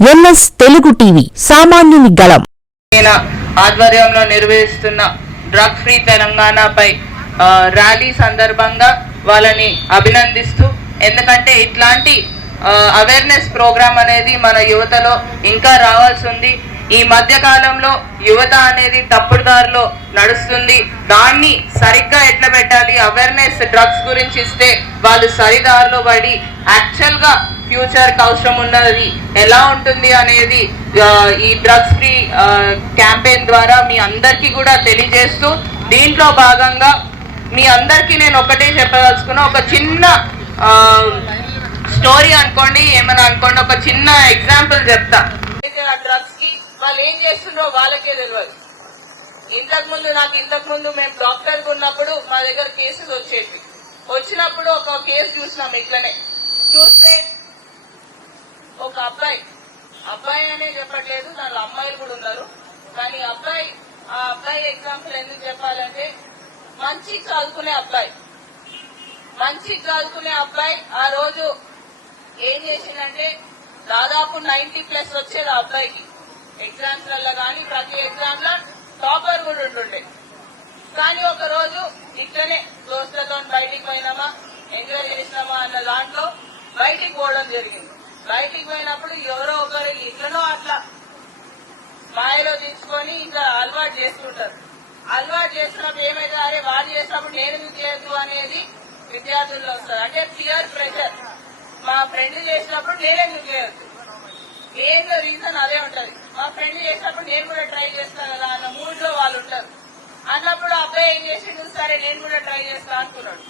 NS Telugu TV సామాన్యుని గళం. ఆధ్వర్యంలో నిర్వహిస్తున్న డ్రగ్ ఫ్రీ తెలంగాణపై ర్యాలీ సందర్భంగా వాళ్ళని అభినందిస్తూ ఎందుకంటే ఇట్లాంటి అవేర్నెస్ ప్రోగ్రామ్ అనేది మన యువతలో ఇంకా రావాల్సి ఉంది. ఈ మధ్య కాలంలో యువత అనేది తప్పుడు దారిలో నడుస్తుంది. దాన్ని సరిగ్గా ఎట్లా పెట్టాలి? అవేర్నెస్ డ్రగ్స్ గురించి ఇస్తే వాళ్ళు సరిదారిలో పడి యాక్చువల్గా ఫ్యూచర్కి అవసరం ఉన్నది. ఎలా ఉంటుంది అనేది ఈ డ్రగ్స్ ఫ్రీ క్యాంపెయిన్ ద్వారా మీ అందరికీ కూడా తెలియజేస్తూ దీంట్లో భాగంగా మీ అందరికీ నేను ఒకటే చెప్పదలుచుకున్న. ఒక చిన్న స్టోరీ అనుకోండి ఏమైనా అనుకోండి ఒక చిన్న ఎగ్జాంపుల్ చెప్తా. డ్రగ్స్ వాళ్ళు ఏం చేస్తుండ్రో వాళ్ళకే తెలియదు ఇంతకు ముందు నాకు ఇంతకు ముందు మేము డాక్టర్ ఉన్నప్పుడు మా దగ్గర కేసులు వచ్చేవి వచ్చినప్పుడు ఒక కేసు చూసినాం ఇట్లనే. చూస్తే ఒక అబ్బాయి. అబ్బాయి అనే చెప్పట్లేదు దాంట్లో అమ్మాయిలు కూడా ఉన్నారు. కానీ అబ్బాయి ఆ అబ్బాయి ఎగ్జాంపుల్ ఎందుకు చెప్పాలంటే మంచి చదువుకునే అబ్బాయి. మంచి చదువుకునే అబ్బాయి ఆ రోజు ఏం చేసిందంటే దాదాపు నైన్టీ ప్లస్ వచ్చేది ఆ అబ్బాయికి. ఎగ్జామ్స్లలో కానీ ప్రతి ఎగ్జామ్లో టాపర్ కూడా ఉంటుండే కానీ ఒక రోజు ఇట్లనే దోస్తులతో బయటికి పోయినామా ఎంజాయ్ చేసినామా అన్న దాంట్లో బయటికి పోవడం జరిగింది. బయటికి పోయినప్పుడు ఎవరో ఒకరు ఇట్లనో అట్లా మాయలో తీసుకొని ఇట్లా అలవాటు చేస్తుంటారు. అలవాటు చేస్తున్నప్పుడు ఏమైతే అరే వాడు చేసినప్పుడు నేను చేయొద్దు అనేది విద్యార్థుల్లో వస్తారు అంటే పియర్ ప్రెషర్ మా ఫ్రెండ్ చేసినప్పుడు నేను ఎందుకు చేయొద్దు? ఏదో రీజన్ అదే ఉంటది. మా ఫ్రెండ్ చేసినప్పుడు నేను కూడా ట్రై చేస్తాను కదా అన్న మూడ్లో వాళ్ళు ఉంటారు. అన్నప్పుడు అబ్బాయి ఏం చేసిండు? సరే నేను కూడా ట్రై చేస్తా అనుకున్నాడు.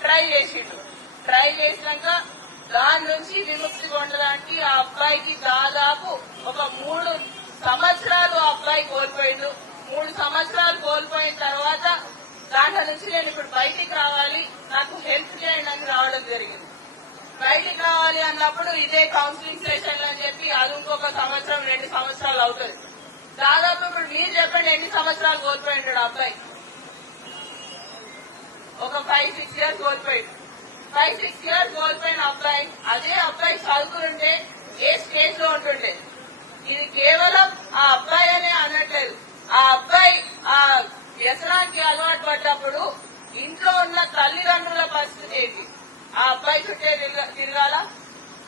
ట్రై చేసిండు. ట్రై చేసినాక దాని నుంచి విముక్తి పొందడానికి ఆ అబ్బాయికి దాదాపు ఒక మూడు సంవత్సరాలు ఆ అబ్బాయి కోల్పోయిండు. మూడు సంవత్సరాలు కోల్పోయిన తర్వాత దాంట్లో నుంచి నేను ఇప్పుడు బయటికి రావాలి. నాకు హెల్ప్ చేయండి అని రావడం జరిగింది. ఉన్నప్పుడు ఇదే కౌన్సిలింగ్ సెషన్ అని చెప్పి అది ఇంకొక సంవత్సరం రెండు సంవత్సరాలు అవుతుంది. దాదాపు ఇప్పుడు మీరు చెప్పండి ఎన్ని సంవత్సరాలు కోల్పోయింటాడు అబ్బాయి? ఒక ఫైవ్ సిక్స్ ఇయర్స్ కోల్పోయాడు. ఫైవ్ సిక్స్ ఇయర్స్ కోల్పోయిన అబ్బాయి అదే అబ్బాయి చదువుకుంటే ఏ స్టేజ్లో ఉంటుండే? ఇది కేవలం ఆ అబ్బాయి అనే అనట్లేదు. ఆ అబ్బాయి ఆ వ్యసనానికి అలవాటు పడ్డప్పుడు ఇంట్లో ఉన్న తల్లిదండ్రుల పరిస్థితి ఏంటి? ఆ అబ్బాయి చుట్టే తిరగాల?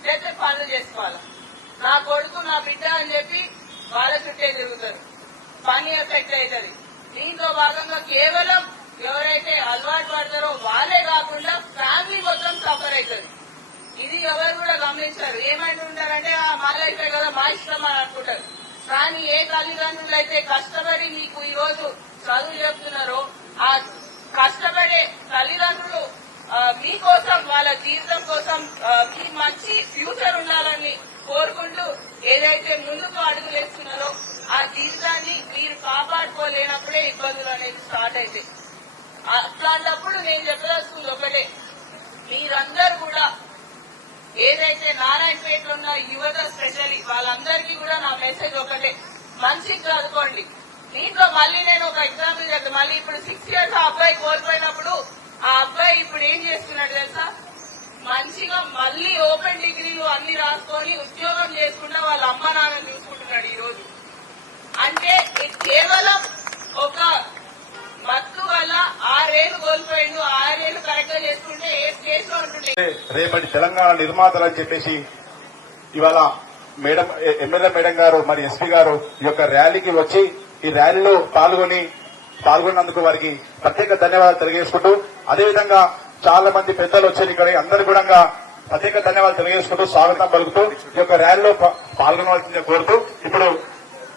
లేకపోతే పనులు చేసుకోవాలా. నా కొడుకు నా బిడ్డ అని చెప్పి వాళ్ళ చుట్టే తిరుగుతారు. పని ఎఫెక్ట్ అవుతుంది. దీంతో భాగంగా కేవలం ఎవరైతే అలవాటు పడతారో వాళ్ళే కాకుండా ఫ్యామిలీ మొత్తం సఫర్ అవుతుంది. ఇది ఎవరు కూడా గమనించారు. ఏమైనా ఉంటారంటే ఆ మా లైఫే కదా మా ఇష్టం అని అనుకుంటారు. కానీ ఏ తల్లిదండ్రులు అయితే కష్టపడి మీకు ఈ రోజు చదువు చెప్తున్నారో ఆ, మీకోసం వాళ్ళ జీవితం కోసం మీ మంచి ఫ్యూచర్ ఉండాలని కోరుకుంటూ ఏదైతే ముందుకు అడుగులేస్తున్నారో ఆ జీవితాన్ని మీరు కాపాడుకోలేనప్పుడే ఇబ్బందులు అనేది స్టార్ట్ అయితే అట్లాంటప్పుడు నేను చెప్పదలుచుకుంది ఒకటే. మీరందరూ కూడా ఏదైతే నారాయణపేటలో ఉన్న యువత స్పెషల్లీ వాళ్ళందరికీ కూడా నా మెసేజ్ ఒకటే. మంచి చదువుకోండి. దీంట్లో మళ్ళీ నేను ఒక ఎగ్జాంపుల్ చెప్తాను మళ్ళీ ఇప్పుడు సిక్స్ ఇయర్స్ ఆ అబ్బాయి కోల్పోయినప్పుడు ఆ అబ్బాయి ఇప్పుడు ఏం చేస్తున్నాడు తెలుసా? మంచిగా మళ్ళీ ఓపెన్ డిగ్రీలు అన్ని రాసుకొని ఉద్యోగం చేసుకుంటా వాళ్ళ అమ్మ నాన్న చూసుకుంటున్నాడు ఈ రోజు అంటే కేవలం ఒక మత్తు వల్ల ఆరేళ్ళు కోల్పోయిండు ఆరేళ్ళు కరెక్ట్గా చేసుకుంటే ఏ స్టేజ్లో ఉంటుండే? రేపటి తెలంగాణ నిర్మాతలు అని చెప్పేసి ఇవాళ మేడం ఎమ్మెల్యే మేడం గారు మరి ఎస్పీ గారు ఈ యొక్క ర్యాలీకి వచ్చి ఈ ర్యాలీలో పాల్గొని పాల్గొన్నందుకు వారికి ప్రత్యేక ధన్యవాదాలు తెలియజేసుకుంటూ అదేవిధంగా చాలా మంది పెద్దలు వచ్చారు ఇక్కడ. అందరు కూడా ప్రత్యేక ధన్యవాదాలు తెలియజేసుకుంటూ స్వాగతం పలుకుతూ ఈ యొక్క ర్యాలీలో పా- పాల్గొనవలసిందిగా కోరుతూ ఇప్పుడు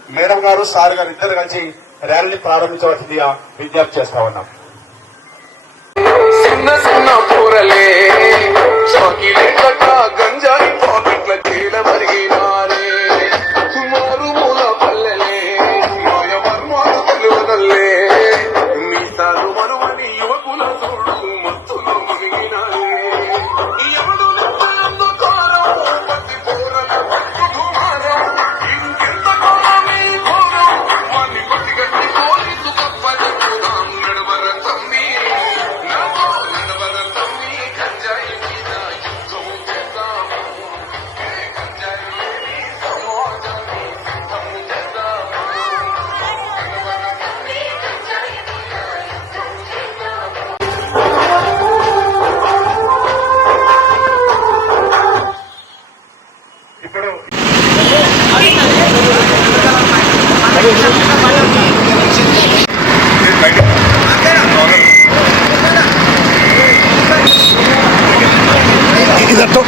మేడం గారు సార్ గారు ఇద్దరు కలిసి ర్యాలీని ప్రారంభించవలసిందిగా విజ్ఞప్తి చేస్తా ఉన్నాం. చిన్న చిన్న పూరలే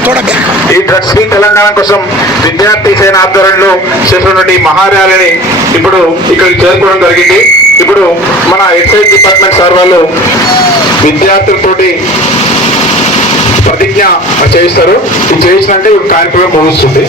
ఈ డ్రగ్స్ ఫ్రీ తెలంగాణ కోసం విద్యార్థి సేన ఆధ్వర్యంలో చేసినటువంటి మహార్యాలని ఇప్పుడు ఇక్కడికి చేరుకోవడం జరిగింది. ఇప్పుడు మన ఎక్సైజ్ డిపార్ట్మెంట్ సార్ వాళ్ళు విద్యార్థులతోటి ప్రతిజ్ఞ చేయిస్తారు. ఇది చేయించినాక ఇప్పుడు కార్యక్రమం ముగుస్తుంది.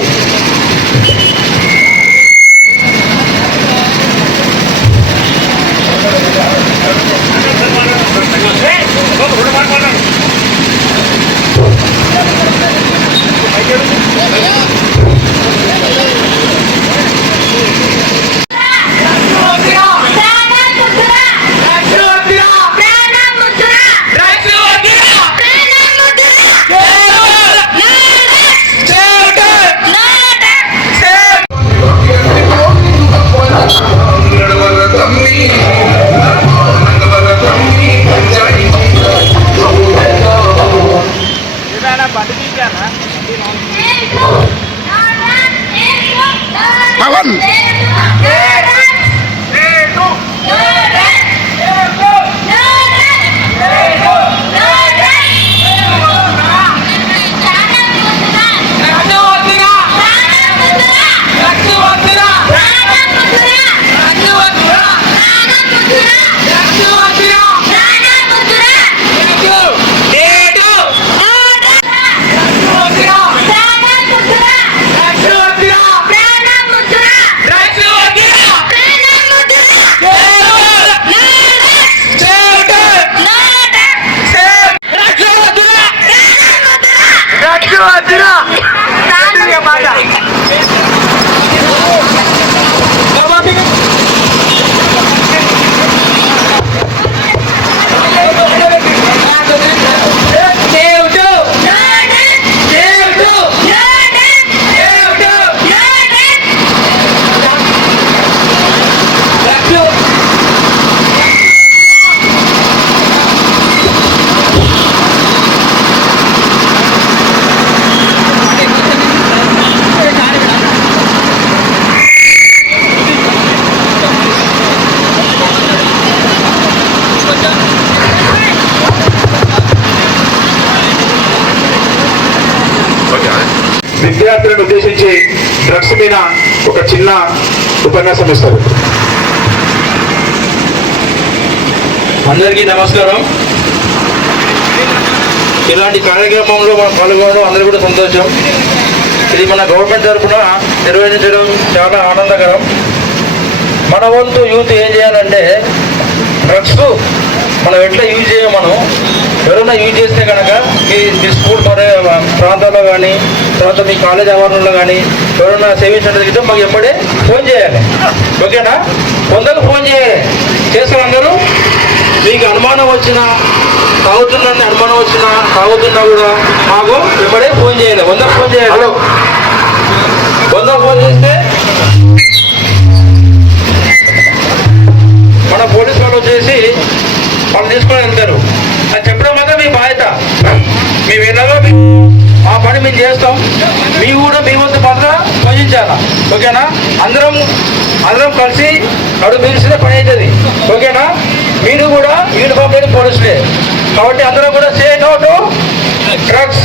பாட்டு విద్యార్థులను ఉద్దేశించి డ్రగ్స్ మీద ఒక చిన్న ఉపన్యాసం ఇస్తారు. అందరికీ నమస్కారం. ఇలాంటి కార్యక్రమంలో మనం పాల్గొనడం అందరూ కూడా సంతోషం. ఇది మన గవర్నమెంట్ తరఫున నిర్వహించడం చాలా ఆనందకరం. మన వంతు యూత్ ఏం చేయాలంటే డ్రగ్స్ మనం ఎట్లా యూజ్ చేయం మనం ఎవరైనా యూజ్ చేస్తే కనుక మీ స్కూల్ మరి ప్రాంతాల్లో కానీ తర్వాత మీ కాలేజ్ ఆవరణలో కానీ ఎవరైనా సేవింగ్ సెంటర్ గిట్ట మాకు ఎప్పుడే ఫోన్ చేయాలి. ఓకేనా? వందకు ఫోన్ చేయాలి. చేస్తారు అందరూ? మీకు అనుమానం వచ్చినా తాగుతుందని అనుమానం వచ్చినా తాగుతున్నా కూడా మాకు ఇప్పుడే ఫోన్ చేయాలి. వందకు ఫోన్ చేయాలి. హలో. వంద ఫోన్ చేస్తే మన పోలీసు వాళ్ళు వచ్చేసి వాళ్ళు తీసుకొని వెళ్తారు. మీ బాధ్యత. మేము ఎలాగో మా పని మేము చేస్తాం. మీ కూడా మీ వంతు పాత్ర పోషించాలా? ఓకేనా? అందరం అందరం కలిసి అడుగు పిలిచిన పని అవుతుంది ఓకేనా? మీరు కూడా యూనిఫామ్ లేని పోలీసులే. కాబట్టి అందరం కూడా say no to drugs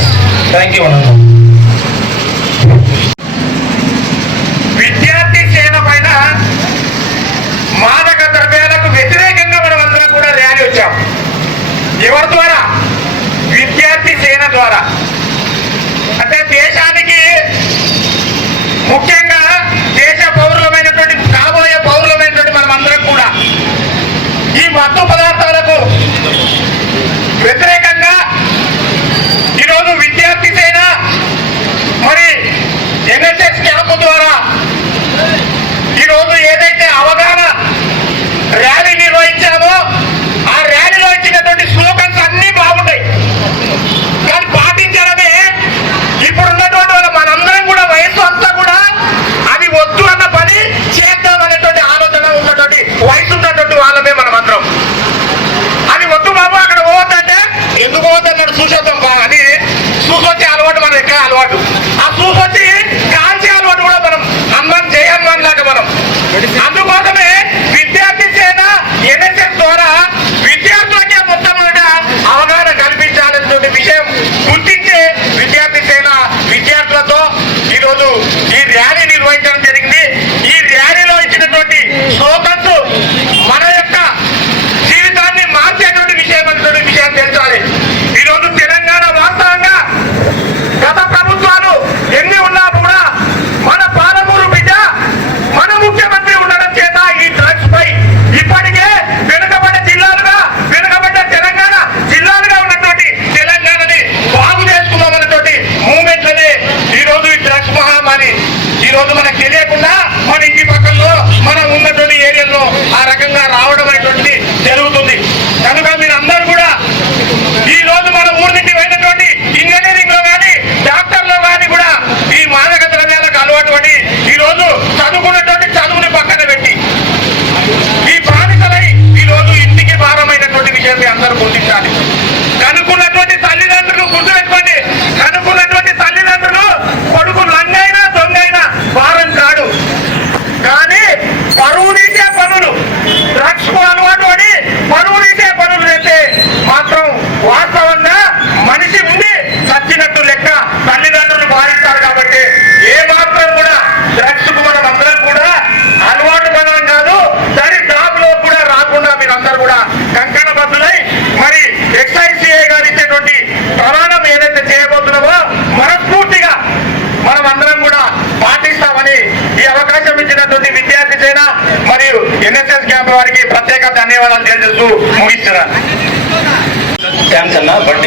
thank you అన్న. విద్యార్థి సేన పైన మాదక ద్రవ్యాలకు వ్యతిరేకంగా మనం అందరం కూడా ర్యాలీ వచ్చాం. ఎవరి ద్వారా? ద్వారా. అంటే దేశాన్ని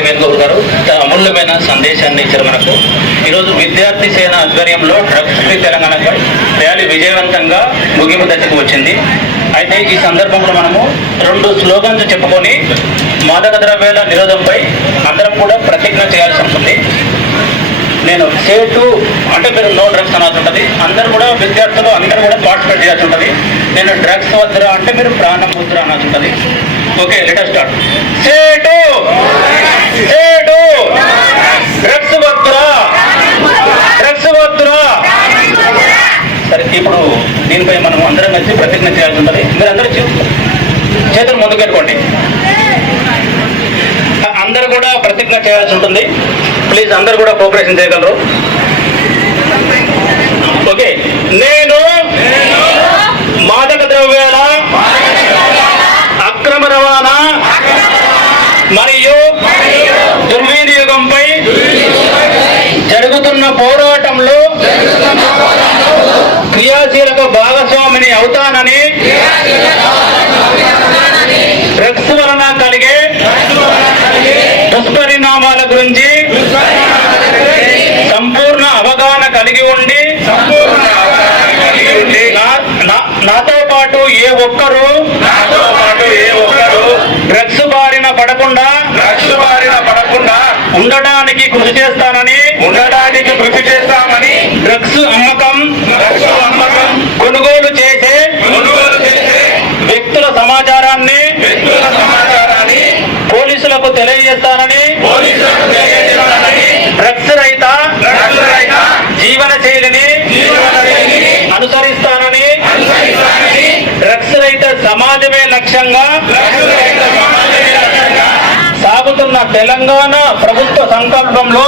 అన్న బండి అమూల్యమైన సందేశాన్ని ఇచ్చారు మనకు. ఈరోజు విద్యార్థి సేన ఆధ్వర్యంలో డ్రగ్స్ ఫ్రీ తెలంగాణపై ర్యాలీ విజయవంతంగా ముగింపు దశకు వచ్చింది. అయితే ఈ సందర్భంలో మనము రెండు స్లోగన్స్ చెప్పుకొని మాదక ద్రవ్యాల నిరోధంపై అందరం కూడా ప్రతిజ్ఞ చేయాల్సి ఉంటుంది నేను సేటు అంటే మీరు నో డ్రగ్స్ అనాల్సి ఉంటుంది. అందరు కూడా విద్యార్థులు అందరూ కూడా పార్టిసిపేట్ చేయాల్సి ఉంటుంది. నేను డ్రగ్స్ వద్దురా అంటే మీరు ప్రాణం వద్దురా అనాల్సి ఉంటుంది. ఓకే లెటర్ స్టార్ట్ సేటు డ్రగ్స్ వద్దురా డ్రగ్స్ వద్దురా సరే ఇప్పుడు దీనిపై మనం అందరం కలిసి ప్రతిజ్ఞ చేయాల్సి ఉంటుంది. మీరు అందరూ చేతులు ముందుకు పెట్టుకోండి. అందరూ కూడా ప్రతిజ్ఞ చేయాల్సి ఉంటుంది. ప్లీజ్ అందరూ కూడా కోఆపరేషన్ చేయగలరు. ఓకే. నేను మాదక ద్రవ్యాల అక్రమ రవాణా మరియు దుర్వినియోగంపై జరుగుతున్న పోరాటంలో క్రియాశీలక భాగస్వామిని అవుతానని డ్రగ్స్ వలన కలిగే దుష్పరిణామాల గురించి సంపూర్ణ అవగాహన కలిగి ఉండి నా- నా- నాతో పాటు ఏ ఒక్కరు నాతో పాటు ఏ ఒక్కరు డ్రగ్స్ బారిన పడకుండా డ్రగ్స్ బారిన పడకుండా ఉండడానికి కృషి చేస్తానని ఉండడానికి కృషి చేస్తామని డ్రగ్స్ అమ్మకం కొనుగోలు చేసే వ్యక్తుల సమాచారాన్ని పోలీసులకు తెలియజేస్తానని డ్రగ్స్ రహిత జీవన శైలిని జీవనశైలిని అనుసరిస్తానని డ్రగ్స్ రహిత సమాజమే లక్ష్యంగా సాగుతున్న తెలంగాణ ప్రభుత్వ సంకల్పంలో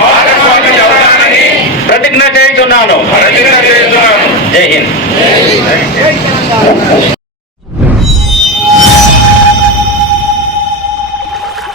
భాగస్వామిని అవుతానని ప్రతిజ్ఞ చేస్తున్నాను జై హింద్.